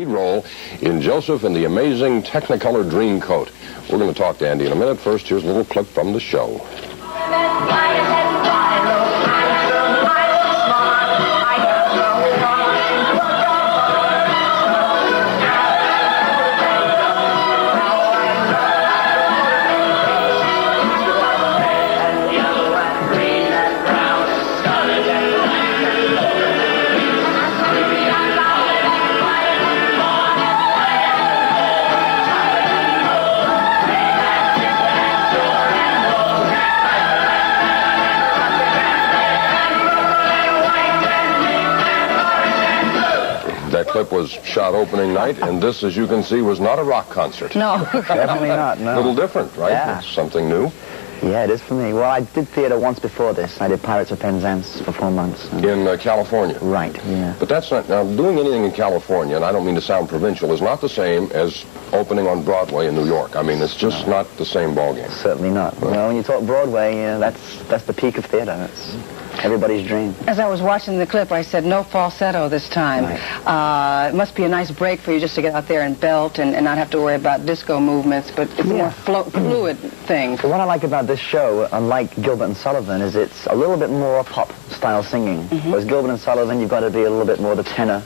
Lead role in Joseph and the Amazing Technicolor Dreamcoat. We're going to talk to Andy in a minute. First, here's a little clip from the show. That clip was shot opening night, and this, as you can see, was not a rock concert. No, definitely not, no. A little different, right? Yeah. It's something new. Yeah, it is for me. Well, I did theater once before this. I did Pirates of Penzance for 4 months. In California. Right, yeah. But that's not, now, doing anything in California, and I don't mean to sound provincial, is not the same as opening on Broadway in New York. I mean, it's just not the same ballgame. Certainly not. Right. Well, when you talk Broadway, that's the peak of theater. It's everybody's dream. As I was watching the clip, I said, no falsetto this time. Right. It must be a nice break for you just to get out there and belt and not have to worry about disco movements, but it's a more fluid thing. What I like about this show, unlike Gilbert and Sullivan, is it's a little bit more pop-style singing. Whereas Gilbert and Sullivan, you've got to be a little bit more the tenor.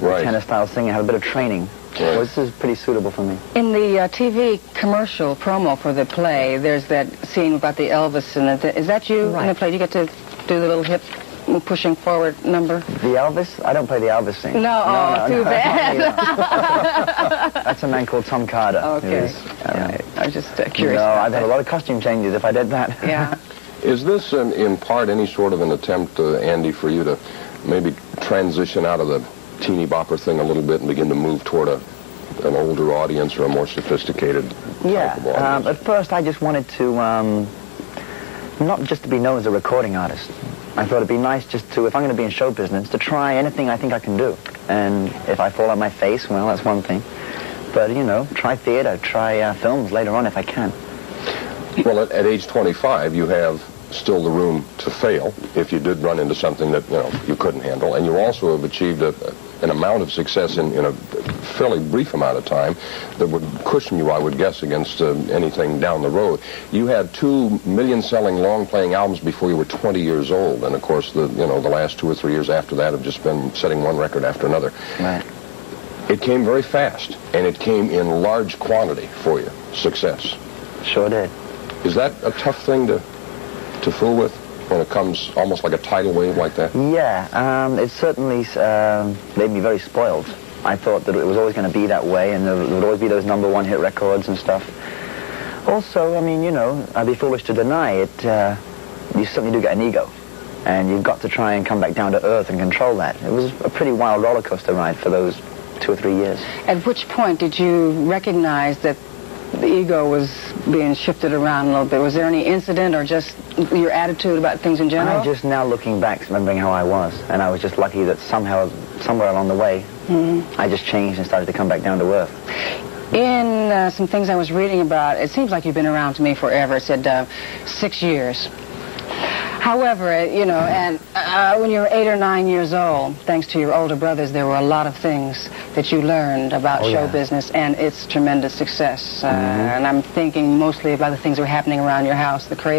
Right. Tenor-style singing, have a bit of training. Right. So this is pretty suitable for me. In the TV commercial promo for the play, there's that scene about the Elvis, and is that you in the play? You get to do the little hip pushing forward number? The Elvis? I don't play the Elvis scene. No, too bad. That's a man called Tom Carter. Okay. All right. I was just curious. No, about I've had a lot of costume changes if I did that. Yeah. Is this, in part, any sort of an attempt, Andy, for you to maybe transition out of the teeny bopper thing a little bit and begin to move toward an older audience or a more sophisticated type of audience? At first I just wanted to, not just to be known as a recording artist. I thought it'd be nice just to, if I'm going to be in show business, to try anything I think I can do. And if I fall on my face, well, that's one thing. But, try theater, try films later on if I can. Well, at age 25, you have still the room to fail if you did run into something that, you couldn't handle. And you also have achieved an amount of success in a fairly brief amount of time that would cushion you, I would guess, against anything down the road. You had 2 million-selling long-playing albums before you were 20 years old. And, of course, the last 2 or 3 years after that have just been setting one record after another. Right. It came very fast, and it came in large quantity for you, success. Sure did. Is that a tough thing to fool with when it comes almost like a tidal wave like that? Yeah, it certainly made me very spoiled. I thought that it was always going to be that way, and there would always be those #1 hit records and stuff. Also, I mean, I'd be foolish to deny it. You certainly do get an ego, and you've got to try and come back down to earth and control that. It was a pretty wild roller coaster ride for those 2 or 3 years. At which point did you recognize that the ego was being shifted around a little bit? Was there any incident or just your attitude about things in general? I'm just now looking back, remembering how I was, and I was just lucky that somehow, somewhere along the way, I just changed and started to come back down to earth. In some things I was reading about, it seems like you've been around to me forever. It said 6 years. However, and when you were 8 or 9 years old, thanks to your older brothers, there were a lot of things that you learned about show business and its tremendous success. And I'm thinking mostly about the things that were happening around your house, the crazy